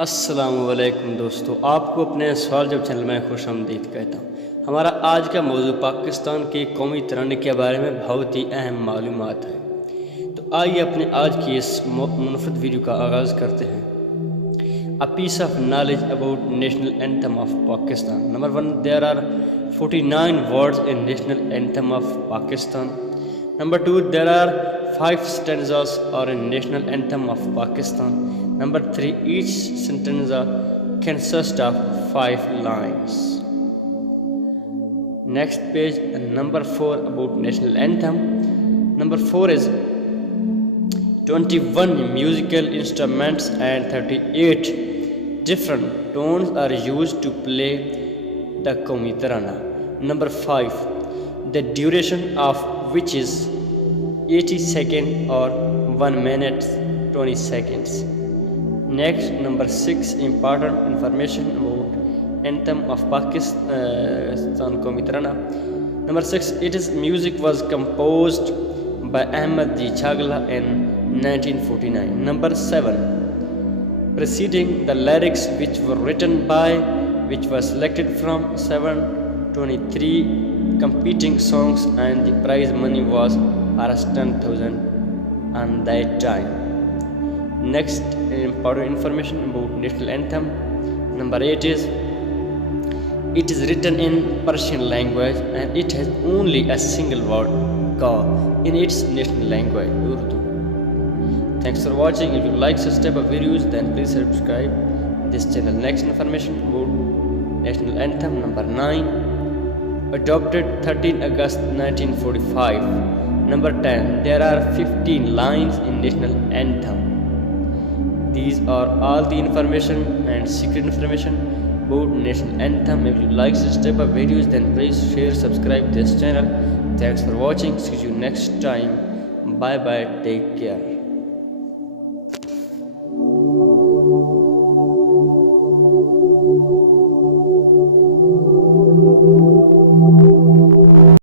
अस्सलामुअलैकुम दोस्तों, आपको अपने सवाल जब चैनल में खुशामदीद कहता हूँ। हमारा आज का मौजू पाकिस्तान के कौमी तिरंगे के बारे में बहुत ही अहम मालूमात है। तो आइए अपने आज की इस मुनफरद वीडियो का आगाज़ करते हैं। A piece of knowledge about national anthem of Pakistan. Number 1, there are 49 words in national anthem of Pakistan. Number 2, there are 5 stanzas or in national anthem of Pakistan. Number 3, each stanza consists of 5 lines. Next page, number 4 about national anthem. Number 4 is 21 musical instruments and 38 different tones are used to play the Qawmi Tarana. Number 5, the duration of which is 80 seconds or 1 minute 20 seconds. Next, number 6, important information about anthem of Pakistan Qawmi Tarana. Number 6, its music was composed by Ahmad Ji Chagla in 1949. Number 7, preceding the lyrics which were written by which was selected from 723 competing songs and the prize money was Rs 10,000 on that time. Next, important information about national anthem. Number 8 is it is written in Persian language and it has only a single word Ka in its national language, Urdu. Thanks for watching. If you like such type of videos, then please subscribe this channel. Next information about national anthem. Number 9, adopted 13 August 1945. Number 10, there are 15 lines in national anthem. These are all the information and secret information about national anthem. If you like such type of videos, then please share, subscribe this channel. Thanks for watching. See you next time. Bye bye. Take care.